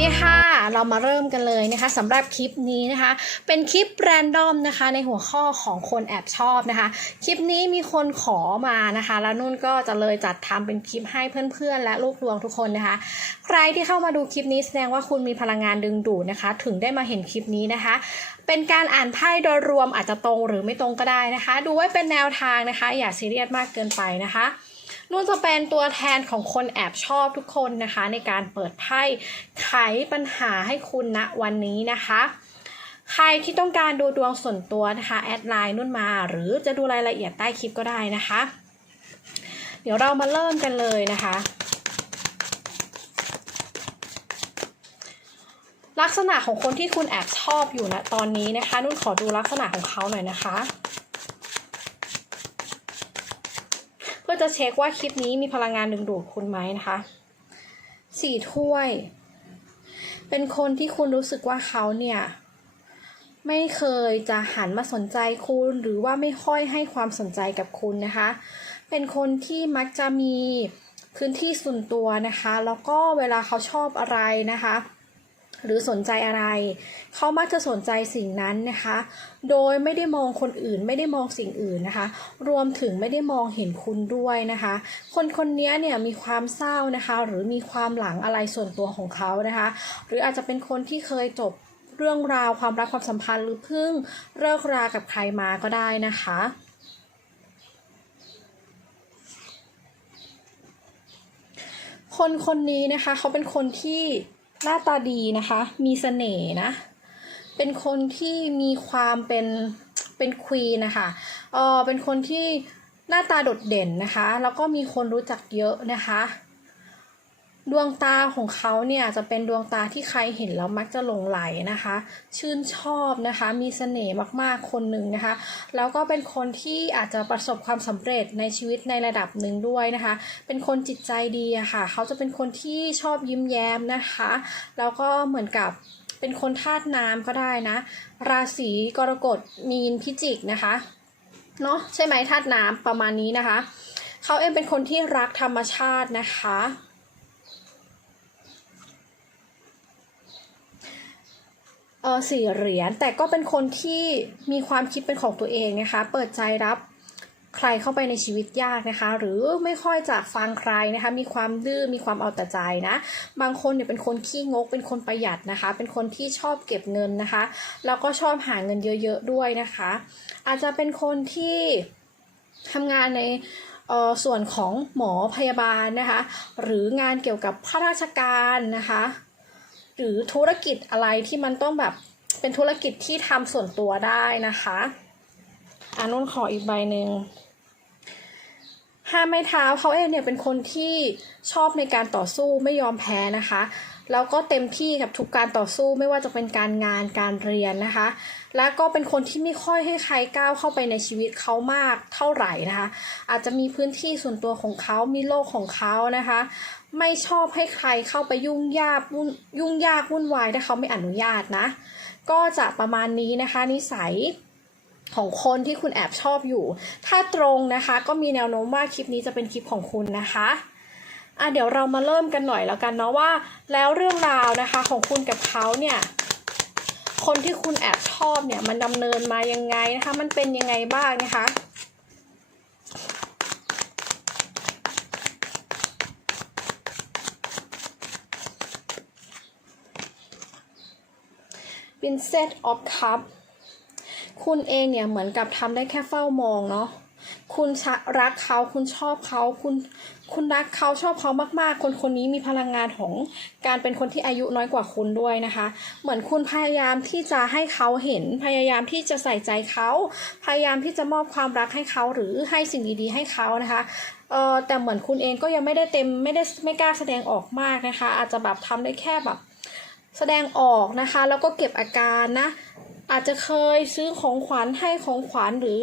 ดีค่ะเรามาเริ่มกันเลยนะคะสำหรับคลิปนี้นะคะ เป็นคลิปแรนดอมนะคะ ในหัวข้อของคนแอบชอบนะคะ คลิปนี้มีคนขอมานะคะ แล้วนุ่นก็จะเลยจัดทำเป็นคลิปให้เพื่อนๆ และลูกดวงทุกคนนะคะ ใครที่เข้ามาดูคลิปนี้แสดงว่าคุณมีพลังงานดึงดูดนะคะ ถึงได้มาเห็นคลิปนี้นะคะ เป็นการอ่านไพ่โดยรวมอาจจะตรงหรือไม่ตรงก็ได้นะคะ ดูไว้เป็นแนวทางนะคะ อย่าซีเรียสมากเกินไปนะคะ นุ่นจะเป็นตัวแทนของคนแอบชอบทุกคนนะคะ ในการเปิดไพ่ไขปัญหาให้คุณณวันนี้นะคะใครที่ต้องการดูดวงส่วนตัวนะคะแอดไลน์นุ่นมาหรือจะดูรายละเอียดใต้คลิปก็ได้นะคะ เดี๋ยวเรามาเริ่มกันเลยนะคะ ลักษณะของคนที่คุณแอบชอบอยู่นะตอนนี้นะคะ นุ่นขอดูลักษณะของเขาหน่อยนะคะ เพื่อ จะเช็คว่าคลิปนี้มีพลังงานดึงดูดคุณไหมนะคะสี่ถ้วย เป็นคนที่คุณรู้สึกว่าเขาเนี่ย ไม่เคยจะหันมาสนใจคุณหรือว่าไม่ค่อยให้ความสนใจกับคุณนะคะ เป็นคนที่มักจะมีพื้นที่ส่วนตัวนะคะ แล้วก็เวลาเขาชอบอะไรนะคะ หรือสนใจอะไร เขามักจะสนใจสิ่งนั้นนะคะ โดยไม่ได้มองคนอื่นไม่ได้มองสิ่งอื่นนะคะ รวมถึงไม่ได้มองเห็นคุณด้วยนะคะ คนคนนี้เนี่ยมีความเศร้านะคะ หรือมีความหลังอะไรส่วนตัวของเขานะคะ หรืออาจจะเป็นคนที่เคยจบเรื่องราวความรักความสัมพันธ์หรือเพิ่งเลิกรากับใครมาก็ได้นะคะคนคนนี้นะคะเขาเป็นคนที่ หน้าตาดีนะคะ มีเสน่ห์นะ เป็นคนที่มีความเป็นเป็นควีนนะคะเออเป็นคนที่หน้าตาโดดเด่นนะคะ แล้วก็มีคนรู้จักเยอะนะคะ ดวงตาของเขาเนี่ยจะเป็นดวงตาที่ใครเห็นแล้วมักจะหลงไหลนะคะ ชื่นชอบนะคะ มีเสน่ห์มากๆคนหนึ่งนะคะ แล้วก็เป็นคนที่อาจจะประสบความสำเร็จในชีวิตในระดับหนึ่งด้วยนะคะ เป็นคนจิตใจดีอะค่ะ เขาจะเป็นคนที่ชอบยิ้มแย้มนะคะ แล้วก็เหมือนกับเป็นคนธาตุน้ำก็ได้นะ ราศีกรกฎมีนพิจิกนะคะเนาะใช่ไหมธาตุน้ำประมาณนี้นะคะ เขาเองเป็นคนที่รักธรรมชาตินะคะ เออสี่เหรียญแต่ก็เป็นคนที่มีความคิดเป็นของตัวเองนะคะ เปิดใจรับใครเข้าไปในชีวิตยากนะคะ หรือไม่ค่อยจะฟังใครนะคะ มีความดื้อมีความเอาแต่ใจนะ บางคนเนี่ยเป็นคนขี้งก เป็นคนประหยัดนะคะ เป็นคนที่ชอบเก็บเงินนะคะ แล้วก็ชอบหาเงินเยอะๆด้วยนะคะ อาจจะเป็นคนที่ทำงานในเออส่วนของหมอพยาบาลนะคะ หรืองานเกี่ยวกับข้าราชการนะคะ หรือธุรกิจอะไรที่มันต้องแบบเป็นธุรกิจที่ทำส่วนตัวได้นะคะอานุ่นขออีกใบหนึ่งห้าไม้เท้าเขาเองเนี่ยเป็นคนที่ชอบในการต่อสู้ไม่ยอมแพ้นะคะ แล้วก็เต็มที่กับทุกการต่อสู้ไม่ว่าจะเป็นการงานการเรียนนะคะ แล้วก็เป็นคนที่ไม่ค่อยให้ใครก้าวเข้าไปในชีวิตเขามากเท่าไหร่นะคะ อาจจะมีพื้นที่ส่วนตัวของเขามีโลกของเขานะคะ ไม่ชอบให้ใครเข้าไปยุ่งยากวุ่นยุ่งยากวุ่นวายถ้าเขาไม่อนุญาตนะ ก็จะประมาณนี้นะคะ นิสัยของคนที่คุณแอบชอบอยู่ ถ้าตรงนะคะก็มีแนวโน้มว่าคลิปนี้จะเป็นคลิปของคุณนะคะอะเดี๋ยวเรามาเริ่มกันหน่อยแล้วกันเนาะว่า แล้วเรื่องราวนะคะของคุณกับเขาเนี่ยคนที่คุณแอบชอบเนี่ยมันดำเนินมายังไงนะคะ มันเป็นยังไงบ้างนะคะ Princess of Cup คุณเองเนี่ยเหมือนกับทำได้แค่เฝ้ามองเนาะคุณรักเขาคุณชอบเขาคุณคุณรักเขาชอบเขามากๆ คนคนนี้มีพลังงานของการเป็นคนที่อายุน้อยกว่าคุณด้วยนะคะ เหมือนคุณพยายามที่จะให้เขาเห็นพยายามที่จะใส่ใจเขา พยายามที่จะมอบความรักให้เขาหรือให้สิ่งดีๆให้เขานะคะเออแต่เหมือนคุณเองก็ยังไม่ได้เต็มไม่ได้ไม่กล้าแสดงออกมากนะคะ อาจจะแบบทำได้แค่แบบ แสดงออกนะคะ แล้วก็เก็บอาการนะ อาจจะเคยซื้อของขวัญให้ของขวัญหรือ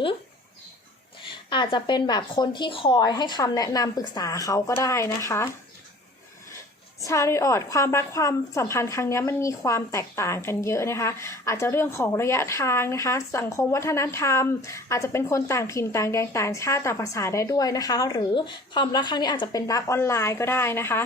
อาจจะเป็นแบบคนที่คอยให้คำแนะนำปรึกษาเขาก็ได้นะคะชาริออดความรักความสัมพันธ์ครั้งนี้มันมีความแตกต่างกันเยอะนะคะ อาจจะเรื่องของระยะทางนะคะ สังคมวัฒนธรรม อาจจะเป็นคนต่างถิ่นต่างแดนต่างชาติต่างภาษาได้ด้วยนะคะ หรือความรักครั้งนี้อาจจะเป็นรักออนไลน์ก็ได้นะคะ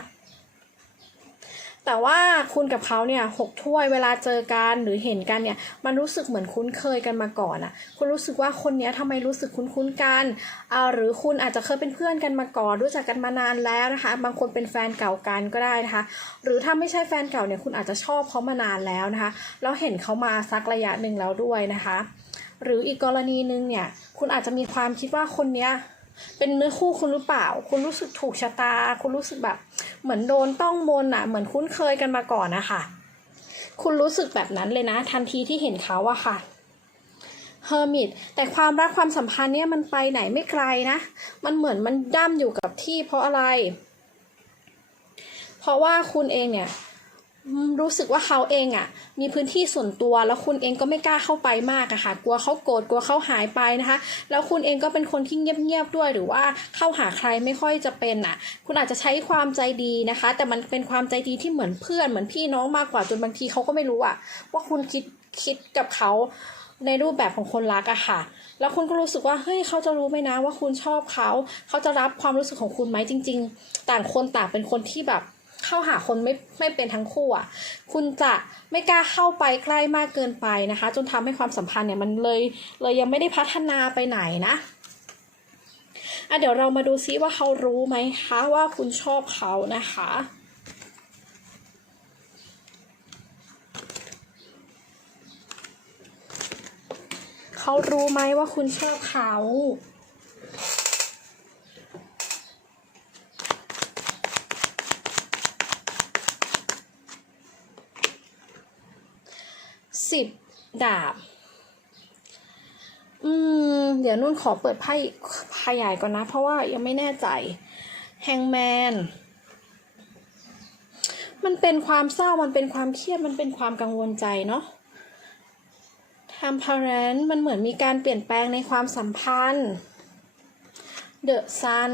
แต่ว่าคุณกับเขาเนี่ยหกถ้วยเวลาเจอกันหรือเห็นกันเนี่ยมันรู้สึกเหมือนคุ้นเคยกันมาก่อนอะคุณรู้สึกว่าคนเนี้ยทำไมรู้สึกคุ้นๆกันอ่าหรือคุณอาจจะเคยเป็นเพื่อนกันมาก่อน รู้จักกันมานานแล้วนะคะ บางคนเป็นแฟนเก่ากันก็ได้นะคะ หรือถ้าไม่ใช่แฟนเก่าเนี่ยคุณอาจจะชอบเขามานานแล้วนะคะแล้วเห็นเขามาสักระยะหนึ่งแล้วด้วยนะคะ หรืออีกกรณีหนึ่งเนี่ยคุณอาจจะมีความคิดว่าคนเนี้ยเป็นเนื้อคู่คุณหรือเปล่า คุณรู้สึกถูกชะตา คุณรู้สึกแบบ เหมือนโดนต้องมนอะเหมือนคุ้นเคยกันมาก่อนนะคะคุณรู้สึกแบบนั้นเลยนะ ทันทีที่เห็นเขาอะค่ะเฮอร์มิตแต่ความรักความสัมพันธ์เนี่ยมันไปไหนไม่ไกลนะ มันเหมือนมันด้ำอยู่กับที่เพราะอะไร เพราะว่าคุณเองเนี่ย รู้สึกว่าเขาเองอะ่ะ มีพื้นที่ส่วนตัวแล้วคุณเองก็ไม่กล้าเข้าไปมากอะค่ะ กลัวเขาโกรธกลัวเขาหายไปนะคะ แล้วคุณเองก็เป็นคนที่เงียบๆด้วยหรือว่าเข้าหาใครไม่ค่อยจะเป็นอะ่ะ คุณอาจจะใช้ความใจดีนะคะ แต่มันเป็นความใจดีที่เหมือนเพื่อนเหมือนพี่น้องมากกว่าจนบางทีเขาก็ไม่รู้อะว่าคุณคิดคิดกับเขาในรูปแบบของคนรักอะค่ะ แล้วคุณก็รู้สึกว่าเฮ้ยเขาจะรู้ไหมนะว่าคุณชอบเขา เขาจะรับความรู้สึกของคุณไหมจริง ๆ ต่างคนต่างเป็นคนที่แบบ เข้าหาคนไม่ไม่เป็นทั้งคู่อะคุณจะไม่กล้าเข้าไปใกล้มากเกินไปนะคะ จนทำให้ความสัมพันธ์เนี่ยมันเลยเลยยังไม่ได้พัฒนาไปไหนนะอะเดี๋ยวเรามาดูซิว่าเขารู้ไหมคะว่าคุณชอบเขานะคะเขารู้ไหมว่าคุณชอบเขา สิบดาบ อืม เดี๋ยวนุ่นขอเปิดไพ่ไพ่ใหญ่ก่อนนะ เพราะว่ายังไม่แน่ใจแฮงแมนมันเป็นความเศร้ามันเป็นความเครียดมันเป็นความกังวลใจเนาะทำพาร์นมันเหมือนมีการเปลี่ยนแปลงในความสัมพันธ์ เดอะซัน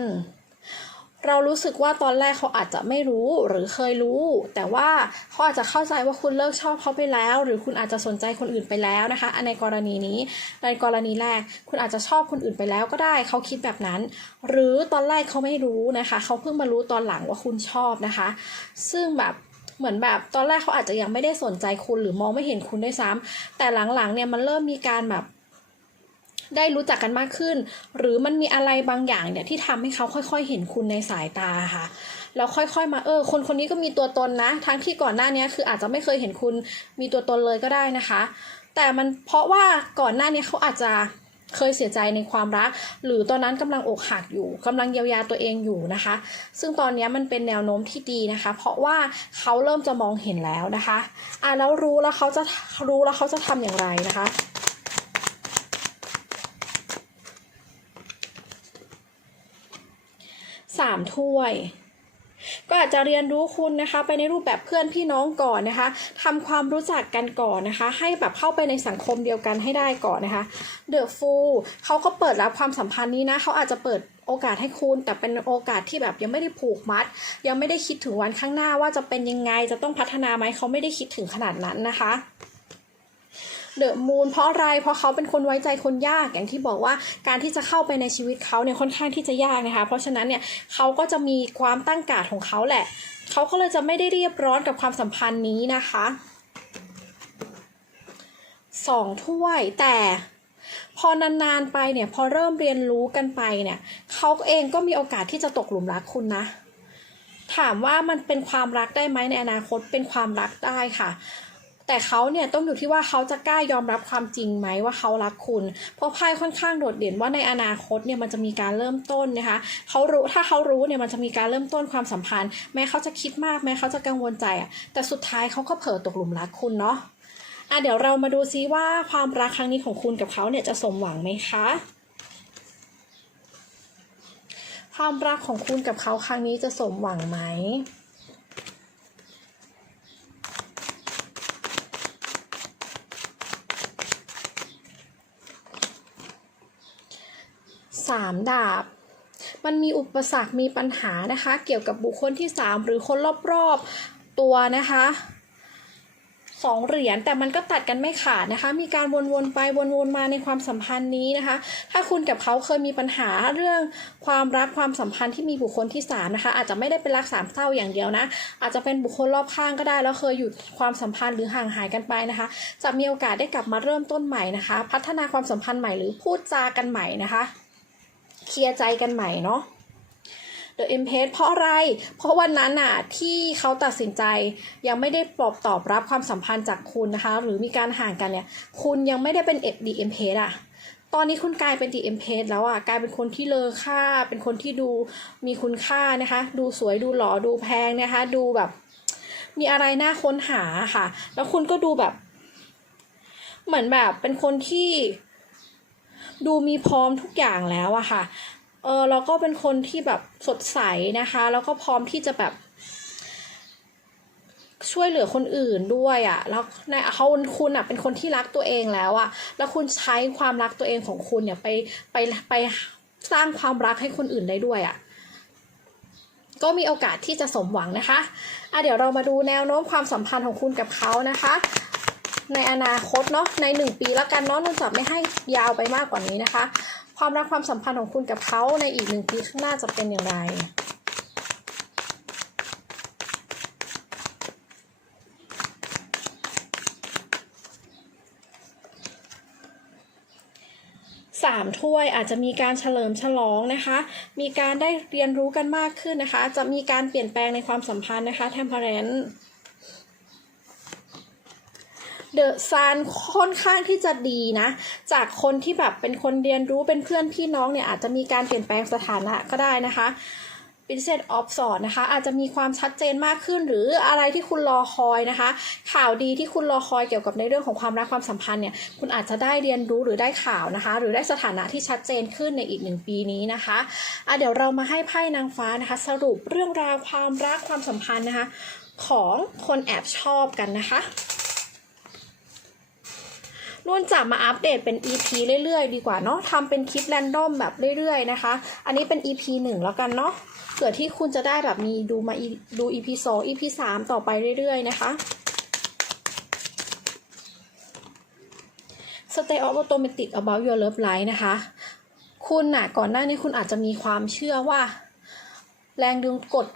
เรารู้สึกว่าตอนแรกเขาอาจจะไม่รู้หรือเคยรู้ แต่ว่าเขาอาจจะเข้าใจว่าคุณเลิกชอบเขาไปแล้ว หรือคุณอาจจะสนใจคนอื่นไปแล้วนะคะ ในกรณีนี้ในกรณีแรก คุณอาจจะชอบคนอื่นไปแล้วก็ได้เขาคิดแบบนั้น หรือตอนแรกเขาไม่รู้นะคะ เขาเพิ่งมารู้ตอนหลังว่าคุณชอบนะคะ ซึ่งแบบเหมือนแบบตอนแรกเขาอาจจะยังไม่ได้สนใจคุณหรือมองไม่เห็นคุณด้วยซ้ำแต่หลังๆเนี่ยมันเริ่มมีการแบบ ได้รู้จักกันมากขึ้น หรือมันมีอะไรบางอย่างเนี่ยที่ทำให้เขาค่อยๆ เห็นคุณในสายตาค่ะแล้วค่อยๆมาเออ คนคนนี้ก็มีตัวตนนะ ทั้งที่ก่อนหน้านี้คืออาจจะไม่เคยเห็นคุณมีตัวตนเลยก็ได้นะคะ แต่มันเพราะว่าก่อนหน้านี้เขาอาจจะเคยเสียใจในความรัก หรือตอนนั้นกำลังอกหักอยู่กำลังเยียวยาตัวเองอยู่นะคะ ซึ่งตอนนี้มันเป็นแนวโน้มที่ดีนะคะ เพราะว่าเขาเริ่มจะมองเห็นแล้วนะคะอะแล้วรู้แล้วเขาจะรู้แล้วเขาจะทำอย่างไรนะคะ สามถ้วย ก็อาจจะเรียนรู้คุณนะคะ ไปในรูปแบบเพื่อนพี่น้องก่อนนะคะทำความรู้จักกันก่อนนะคะ ให้แบบเข้าไปในสังคมเดียวกันให้ได้ก่อนนะคะเดอะฟูเขาก็เปิดรับความสัมพันธ์นี้นะเขาอาจจะเปิดโอกาสให้คุณแต่เป็นโอกาสที่แบบยังไม่ได้ผูกมัด ยังไม่ได้คิดถึงวันข้างหน้าว่าจะเป็นยังไงจะต้องพัฒนาไหมเขาไม่ได้คิดถึงขนาดนั้นนะคะ เดอะมูนเพราะอะไร เพราะเขาเป็นคนไว้ใจคนยาก อย่างที่บอกว่าการที่จะเข้าไปในชีวิตเขาเนี่ยค่อนข้างที่จะยากนะคะ เพราะฉะนั้นเนี่ยเขาก็จะมีความตั้งการดของเขาแหละ เขาก็เลยจะไม่ได้เรียบร้อนกับความสัมพันธ์นี้นะคะสองถ้วยแต่พอนานๆไปเนี่ยพอเริ่มเรียนรู้กันไปเนี่ยเขาเองก็มีโอกาสที่จะตกหลุมรักคุณนะ ถามว่ามันเป็นความรักได้ไหมในอนาคตเป็นความรักได้ค่ะ แต่เขาเนี่ยต้องอยู่ที่ว่าเขาจะกล้ายอมรับความจริงไหมว่าเขารักคุณ เพราะไพ่ค่อนข้างโดดเด่นว่าในอนาคตเนี่ยมันจะมีการเริ่มต้นนะคะเขารู้ถ้าเขารู้เนี่ยมันจะมีการเริ่มต้นความสัมพันธ์ แม้เขาจะคิดมากแม้เขาจะกังวลใจอะแต่สุดท้ายเขาก็เผลอตกหลุมรักคุณเนาะอะเดี๋ยวเรามาดูซิว่าความรักครั้งนี้ของคุณกับเขาเนี่ยจะสมหวังไหมคะความรักของคุณกับเขาครั้งนี้จะสมหวังไหม สามดาบ มันมีอุปสรรคมีปัญหานะคะ เกี่ยวกับบุคคลที่สามหรือคนรอบๆตัวนะคะสองเหรียญแต่มันก็ตัดกันไม่ขาดนะคะ มีการวนๆไปวนๆมาในความสัมพันธ์นี้นะคะ ถ้าคุณกับเขาเคยมีปัญหาเรื่องความรักความสัมพันธ์ที่มีบุคคลที่สามนะคะ อาจจะไม่ได้เป็นรักสามเศร้าอย่างเดียวนะ อาจจะเป็นบุคคลรอบข้างก็ได้ แล้วเคยหยุดความสัมพันธ์หรือห่างหายกันไปนะคะ จะมีโอกาสได้กลับมาเริ่มต้นใหม่นะคะ พัฒนาความสัมพันธ์ใหม่หรือพูดจากันใหม่นะคะ เคลียร์ใจกันใหม่เนาะ The e m p r e s s เพราะอะไร เพราะวันนั้นน่ะที่เขาตัดสินใจยังไม่ได้ปลอบตอบรับความสัมพันธ์จากคุณนะคะ หรือมีการห่างกันเนี่ย คุณยังไม่ได้เป็นเอกดีเอ็มเพสอะตอนนี้คุณกลายเป็นดีเอ็มเพสแล้วอะกลายเป็นคนที่เลอค่า เป็นคนที่ดูมีคุณค่านะคะ ดูสวยดูหล่อดูแพงนะคะ ดูแบบ มีอะไรน่าค้นหาค่ะ แล้วคุณก็ดูแบบ เหมือนแบบเป็นคนที่ ดูมีพร้อมทุกอย่างแล้วอะค่ะ เออแล้วก็เป็นคนที่แบบสดใสนะคะ แล้วก็พร้อมที่จะแบบ ช่วยเหลือคนอื่นด้วยอะ่ะ แล้วในเขาคุณอะเป็นคนที่รักตัวเองแล้วอะ่ะ แล้วคุณใช้ความรักตัวเองของคุณเนี่ยไปไปไปสร้างความรักให้คนอื่นได้ด้วยอะ่ะก็มีโอกาสที่จะสมหวังนะคะอะเดี๋ยวเรามาดูแนวโน้มความสัมพันธ์ของคุณกับเขานะคะ ในอนาคตเนาะในหนึ่งปีแล้วกันเนาะนุ่นจะไม่ให้ยาวไปมากกว่านี้นะคะ ความรักความสัมพันธ์ของคุณกับเขาในอีกหนึ่งปีข้างหน้าจะเป็นอย่างไรสามถ้วยอาจจะมีการเฉลิมฉลองนะคะ มีการได้เรียนรู้กันมากขึ้นนะคะ จะมีการเปลี่ยนแปลงในความสัมพันธ์นะคะ temperance เดอะซันค่อนข้างที่จะดีนะ จากคนที่แบบเป็นคนเรียนรู้เป็นเพื่อนพี่น้องเนี่ยอาจจะมีการเปลี่ยนแปลงสถานะก็ได้นะคะ Princess of Swords นะคะ อาจจะมีความชัดเจนมากขึ้น หรืออะไรที่คุณรอคอยนะคะ ข่าวดีที่คุณรอคอยเกี่ยวกับในเรื่องของความรักความสัมพันธ์เนี่ยคุณอาจจะได้เรียนรู้หรือได้ข่าวนะคะ หรือได้สถานะที่ชัดเจนขึ้นในอีกหนึ่งปีนี้นะคะอะเดี๋ยวเรามาให้ไพ่นางฟ้านะคะ สรุปเรื่องราวความรักความสัมพันธ์นะคะ ของคนแอบชอบกันนะคะ นุ่นจะมาอัปเดตเป็น EP เรื่อยๆ ดีกว่าเนาะทำเป็นคลิปแรนดอมแบบเรื่อยๆนะคะ อันนี้เป็น EP หนึ่งแล้วกันเนาะเผื่อที่คุณจะได้แบบมีดูมาอีดู EP สอง EP สามต่อไปเรื่อยๆ นะคะ Stay of automatic about your love life นะคะ คุณน่ะก่อนหน้านี้คุณอาจจะมีความเชื่อว่า แรงดึงกด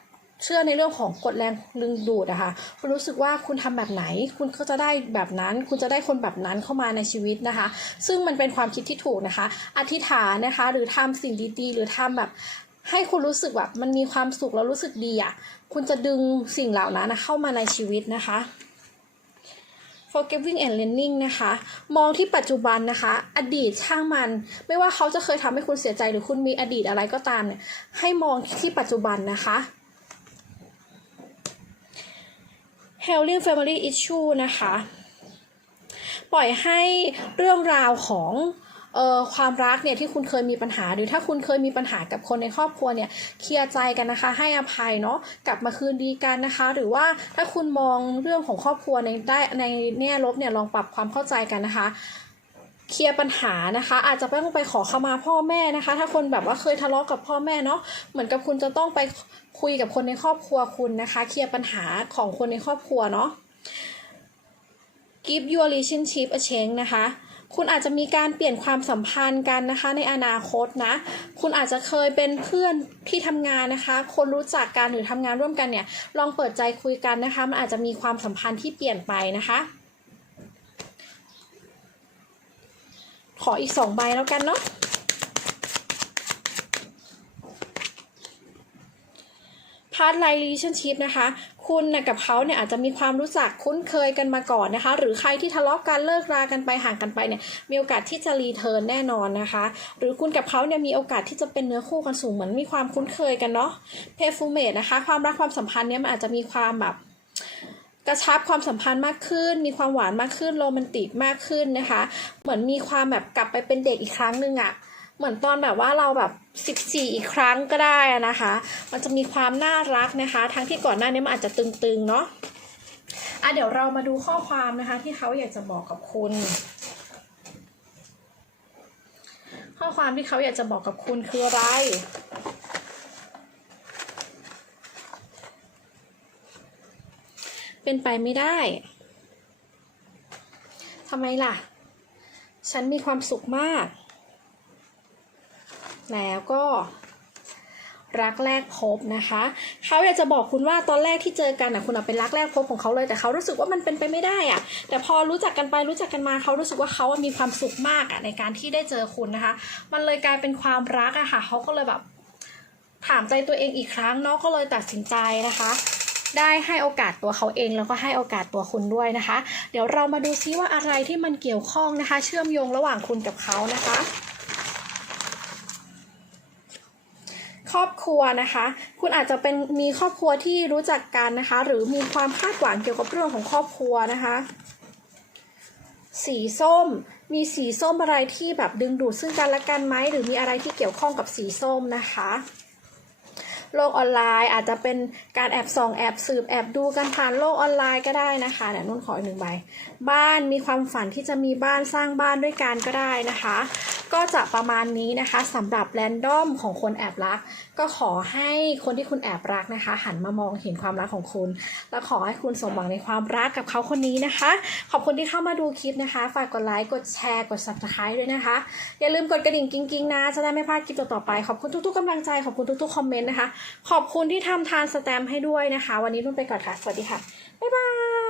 เชื่อในเรื่องของกฎแรงดึงดูดอะค่ะคุณรู้สึกว่าคุณทำแบบไหน คุณก็จะได้แบบนั้น คุณจะได้คนแบบนั้นเข้ามาในชีวิตนะคะ ซึ่งมันเป็นความคิดที่ถูกนะคะ อธิษฐานนะคะ หรือทำสิ่งดีๆ หรือทำแบบให้คุณรู้สึกแบบมันมีความสุขแล้วรู้สึกดีอะคุณจะดึงสิ่งเหล่านั้นเข้ามาในชีวิตนะคะ forgiving and learning นะคะ มองที่ปัจจุบันนะคะ อดีตช่างมัน ไม่ว่าเขาจะเคยทำให้คุณเสียใจหรือคุณมีอดีตอะไรก็ตามเนี่ย ให้มองที่ปัจจุบันนะคะ Healing Family Issue นะคะ ปล่อยให้เรื่องราวของเอ่อความรักเนี่ยที่คุณเคยมีปัญหา หรือถ้าคุณเคยมีปัญหากับคนในครอบครัวเนี่ยเคลียร์ใจกันนะคะ ให้อภัยเนาะกลับมาคืนดีกันนะคะ หรือว่าถ้าคุณมองเรื่องของครอบครัวในได้ในแง่ลบเนี่ยลองปรับความเข้าใจกันนะคะ เคลียร์ปัญหานะคะ อาจจะต้องไปขอขมาพ่อแม่นะคะ ถ้าคนแบบว่าเคยทะเลาะกับพ่อแม่เนาะเหมือนกับคุณจะต้องไปคุยกับคนในครอบครัวคุณนะคะ เคลียร์ปัญหาของคนในครอบครัวเนาะ give your relationship a change นะคะ คุณอาจจะมีการเปลี่ยนความสัมพันธ์กันนะคะ ในอนาคตนะ คุณอาจจะเคยเป็นเพื่อนที่ทำงานนะคะ คนรู้จักกันหรือทำงานร่วมกันเนี่ย ลองเปิดใจคุยกันนะคะ มันอาจจะมีความสัมพันธ์ที่เปลี่ยนไปนะคะ ขออีกสองใบแล้วกันเนาะพาร์ทไลน์ relationship นะคะ คุณนะกับเขาเนี่ยอาจจะมีความรู้จักคุ้นเคยกันมาก่อนนะคะ หรือใครที่ทะเลาะกันเลิกรากันไปห่างกันไปเนี่ยมีโอกาสที่จะรีเทิร์นแน่นอนนะคะ หรือคุณกับเขาเนี่ยมีโอกาสที่จะเป็นเนื้อคู่กันสูงเหมือนมีความคุ้นเคยกันเนาะเพฟูเม e นะคะ ความรักความสัมพันธ์เนี่ยมันอาจจะมีความแบบ กระชับความสัมพันธ์มากขึ้น มีความหวานมากขึ้นโรแมนติกมากขึ้นนะคะ เหมือนมีความแบบกลับไปเป็นเด็กอีกครั้งหนึ่งอะเหมือนตอนแบบว่าเราแบบสิบสี่อีกครั้งก็ได้นะคะ มันจะมีความน่ารักนะคะ ทั้งที่ก่อนหน้านี้มันอาจจะตึงๆเนาะอะเดี๋ยวเรามาดูข้อความนะคะ ที่เขาอยากจะบอกกับคุณ ข้อความที่เขาอยากจะบอกกับคุณคืออะไร เป็นไปไม่ได้ทำไมล่ะ ฉันมีความสุขมาก แล้วก็ รักแรกพบนะคะ เขาอยากจะบอกคุณว่าตอนแรกที่เจอกันอะคุณอะเป็นรักแรกพบของเขาเลย แต่เขารู้สึกว่ามันเป็นไปไม่ได้อะแต่พอรู้จักกันไปรู้จักกันมาเขารู้สึกว่าเขามีความสุขมากอะในการที่ได้เจอคุณนะคะ มันเลยกลายเป็นความรักอะค่ะเขาก็เลยแบบถามใจตัวเองอีกครั้งเนาะก็เลยตัดสินใจนะคะ ได้ให้โอกาสตัวเขาเองแล้วก็ให้โอกาสตัวคุณด้วยนะคะ เดี๋ยวเรามาดูซิว่าอะไรที่มันเกี่ยวข้องนะคะ เชื่อมโยงระหว่างคุณกับเขานะคะครอบครัวนะคะ คุณอาจจะเป็นมีครอบครัวที่รู้จักกันนะคะ หรือมีความคาดหวังเกี่ยวกับเรื่องของครอบครัวนะคะ สีส้ม มีสีส้มอะไรที่แบบดึงดูดซึ่งกันและกันไหมหรือมีอะไรที่เกี่ยวข้องกับสีส้มนะคะ โลกออนไลน์ อาจจะเป็นการแอบส่องแอบสืบแอบดูกันผ่านโลกออนไลน์ก็ได้นะคะเดี๋ยวนุ่นขออีกหนึ่งใบ บ้านมีความฝันที่จะมีบ้านสร้างบ้านด้วยกันก็ได้นะคะก็จะประมาณนี้นะคะสำหรับแรนดอมของคนแอบรัก ก็ขอให้คนที่คุณแอบรักนะคะ หันมามองเห็นความรักของคุณ และขอให้คุณสมหวังในความรักกับเขาคนนี้นะคะ ขอบคุณที่เข้ามาดูคลิปนะคะ ฝากกดไลค์กดแชร์กด subscribe ด้วยนะคะ อย่าลืมกดกระดิ่งกิ๊งๆนะจะได้ไม่พลาดคลิปต่อๆไปขอบคุณทุกๆกำลังใจขอบคุณทุกๆคอมเมนต์นะคะขอบคุณที่ทำทานสแตมป์ให้ด้วยนะคะ วันนี้นุ่นไปก่อนค่ะ สวัสดีค่ะบ๊ายบาย